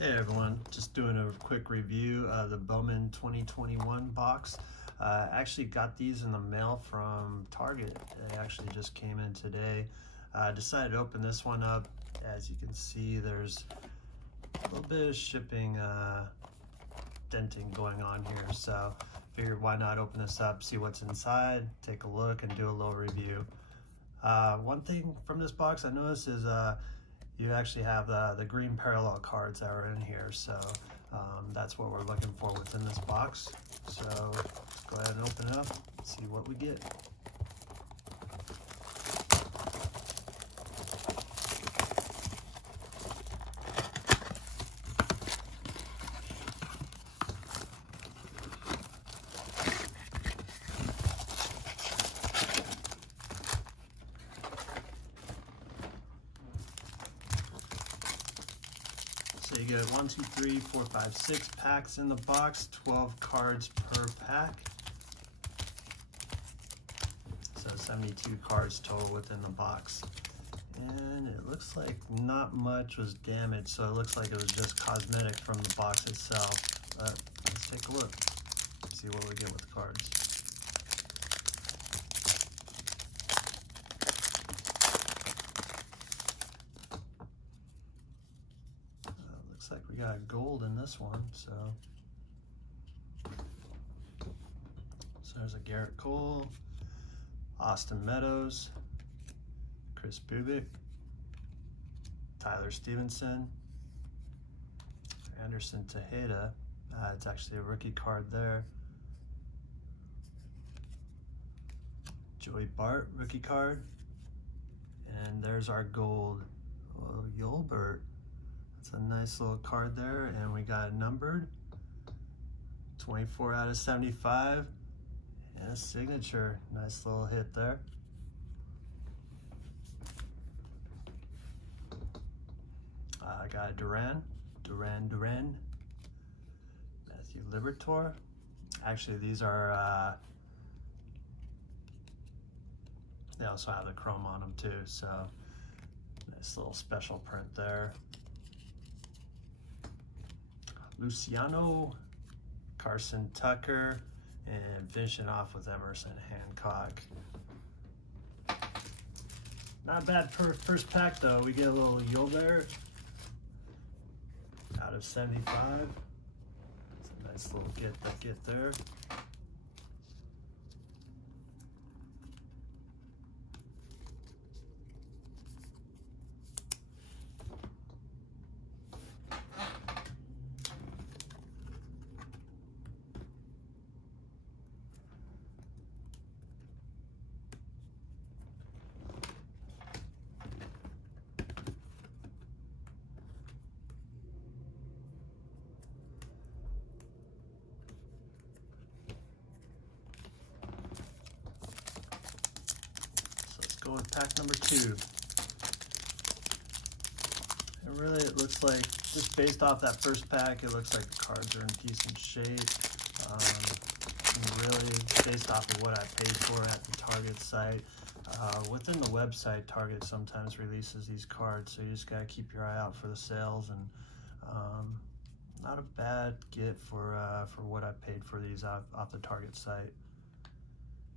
Hey everyone, just doing a quick review of the Bowman 2021 box. Actually got these in the mail from Target. They actually just came in today. I decided to open this one up. As you can see, there's a little bit of shipping denting going on here, so figured why not open this up, see what's inside, take a look, and do a little review. One thing from this box I noticed is you actually have the green parallel cards that are in here, so that's what we're looking for within this box. So let's go ahead and open it up, see what we get. So you get 1, 2, 3, 4, 5, 6 packs in the box, 12 cards per pack. So 72 cards total within the box. And it looks like not much was damaged, so it looks like it was just cosmetic from the box itself. But let's take a look, see what we get with the cards. Looks like we got gold in this one, so there's a Garrett Cole, Austin Meadows, Chris Bubik, Tyler Stevenson, Anderson Tejeda. It's actually a rookie card there. Joey Bart, rookie card. And there's our gold. Oh, Yolbert. That's a nice little card there, and we got it numbered 24 out of 75, and a signature. Nice little hit there. I got a Duran, Matthew Liberatore. Actually, these are they also have the chrome on them too, so nice little special print there. Luciano, Carlson Tucker, and finishing off with Emerson Hancock. Not bad per first pack though. We get a little Yolbert out of 75. It's a nice little get there. Go with pack number 2. And really it looks like, just based off that first pack, it looks like the cards are in decent shape. And really based off of what I paid for at the Target site. Within the website, Target sometimes releases these cards, so you just gotta keep your eye out for the sales, and not a bad get for what I paid for these off the Target site.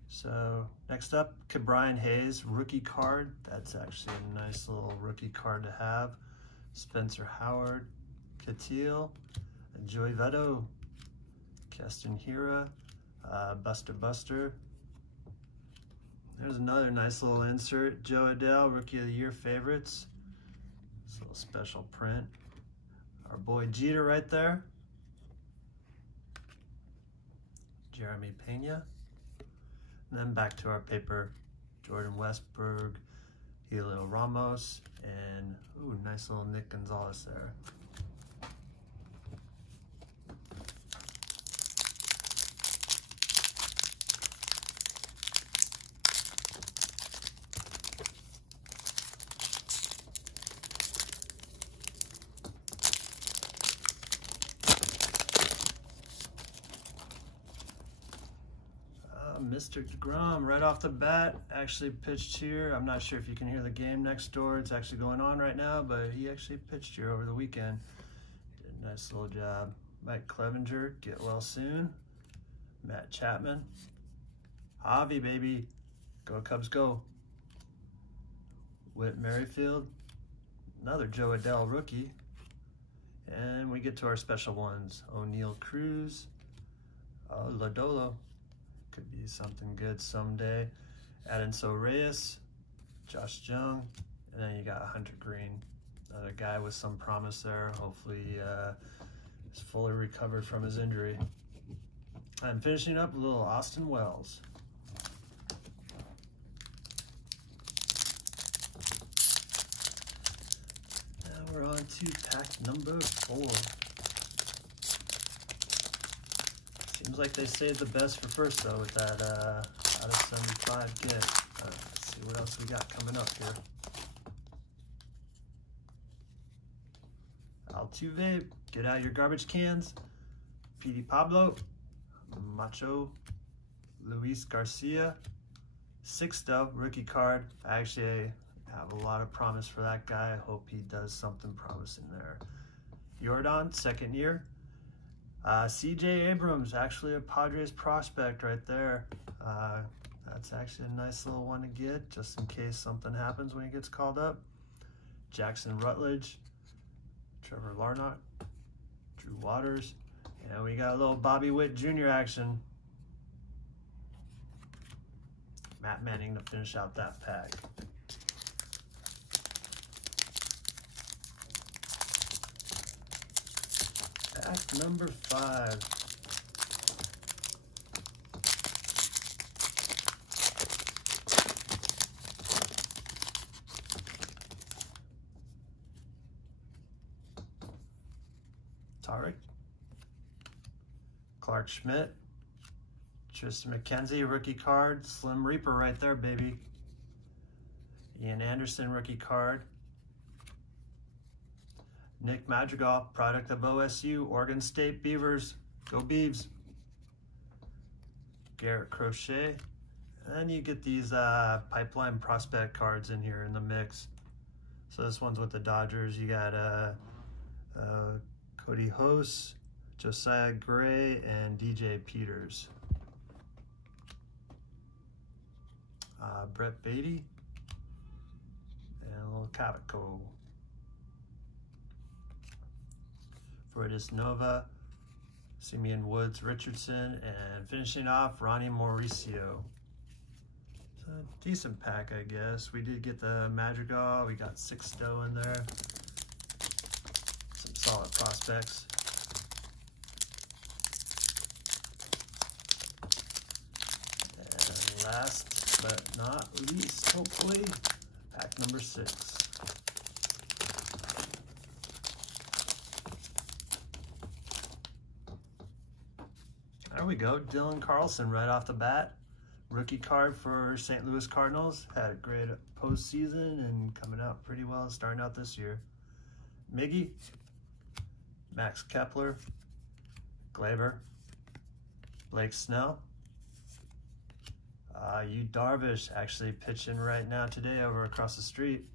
So next up, Ke'Bryan Hayes, rookie card. That's actually a nice little rookie card to have. Spencer Howard, Catil, Joey Votto, Keston Hiura, Buster. There's another nice little insert. Joe Adell, Rookie of the Year favorites. This little special print. Our boy Jeter right there. Jeremy Pena. And then back to our paper, Jordan Westberg, Helio Ramos, and ooh, nice little Nick Gonzalez there. Mr. DeGrom right off the bat actually pitched here. I'm not sure if you can hear the game next door. It's actually going on right now, but he actually pitched here over the weekend. Nice little job. Mike Clevenger, get well soon. Matt Chapman. Javi, baby. Go Cubs, go. Whit Merrifield. Another Joe Adell rookie. And we get to our special ones. O'Neal Cruz. Lodolo. Could be something good someday. Adinso Reyes. Josh Jung. And then you got Hunter Green. Another guy with some promise there. Hopefully is fully recovered from his injury. I'm finishing up with a little Austin Wells. Now we're on to pack number 4. Seems like they saved the best for first though with that out of 75 get. Let's see what else we got coming up here. Altuve, get out your garbage cans. P.D. Pablo, Macho, Luis Garcia, Sixto, rookie card. I actually have a lot of promise for that guy. I hope he does something promising there. Jordan, second year. C.J. Abrams, actually a Padres prospect right there. That's actually a nice little one to get, just in case something happens when he gets called up. Jackson Rutledge, Trevor Larnach, Drew Waters, and we got a little Bobby Witt Jr. action. Matt Manning to finish out that pack. Pack number 5. Tarik, Clark Schmidt, Triston McKenzie, rookie card, Slim Reaper right there, baby. Ian Anderson, rookie card. Nick Madrigal, product of OSU, Oregon State Beavers, go Beavs. Garrett Crochet, and then you get these pipeline prospect cards in here in the mix. So this one's with the Dodgers. You got Cody Hose, Josiah Gray, and DJ Peters. Brett Beatty, and a little Cavaco. For this Nova, Simeon Woods Richardson, and finishing off Ronnie Mauricio. It's a decent pack, I guess. We did get the Madrigal, we got Sixto in there. Some solid prospects. And last but not least, hopefully, pack number 6. There we go, Dylan Carlson right off the bat. Rookie card for St. Louis Cardinals. Had a great postseason and coming out pretty well starting out this year. Miggy, Max Kepler, Glaber, Blake Snell. Yu Darvish actually pitching right now today over across the street.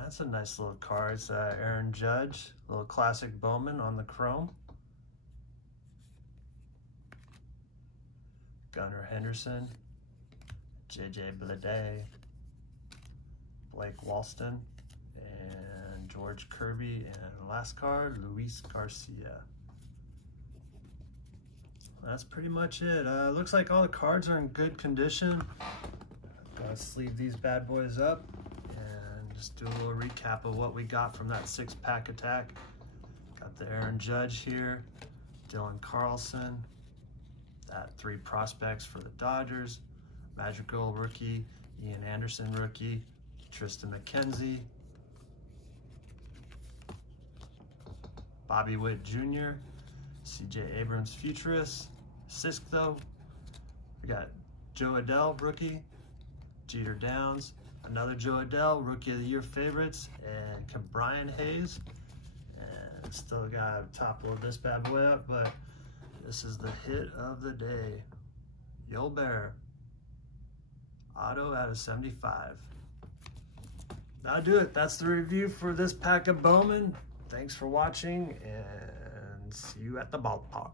That's a nice little card. It's Aaron Judge, a little classic Bowman on the chrome. Gunnar Henderson, JJ Bleday, Blake Walston, and George Kirby, and last card, Luis Garcia. That's pretty much it. Looks like all the cards are in good condition. Gotta sleeve these bad boys up and just do a little recap of what we got from that 6-pack attack. Got the Aaron Judge here, Dylan Carlson, that 3 prospects for the Dodgers, Madrigal rookie, Ian Anderson rookie, Triston McKenzie, Bobby Witt Jr., C.J. Abrams futurist, Sixto. We got Joe Adell rookie, Jeter Downs, another Joe Adell rookie of the year favorites, and Brian Hayes. And still got to topple this bad boy up, but this is the hit of the day. Yolbert, auto out of 75. That'll do it. That's the review for this pack of Bowman. Thanks for watching, and see you at the ballpark.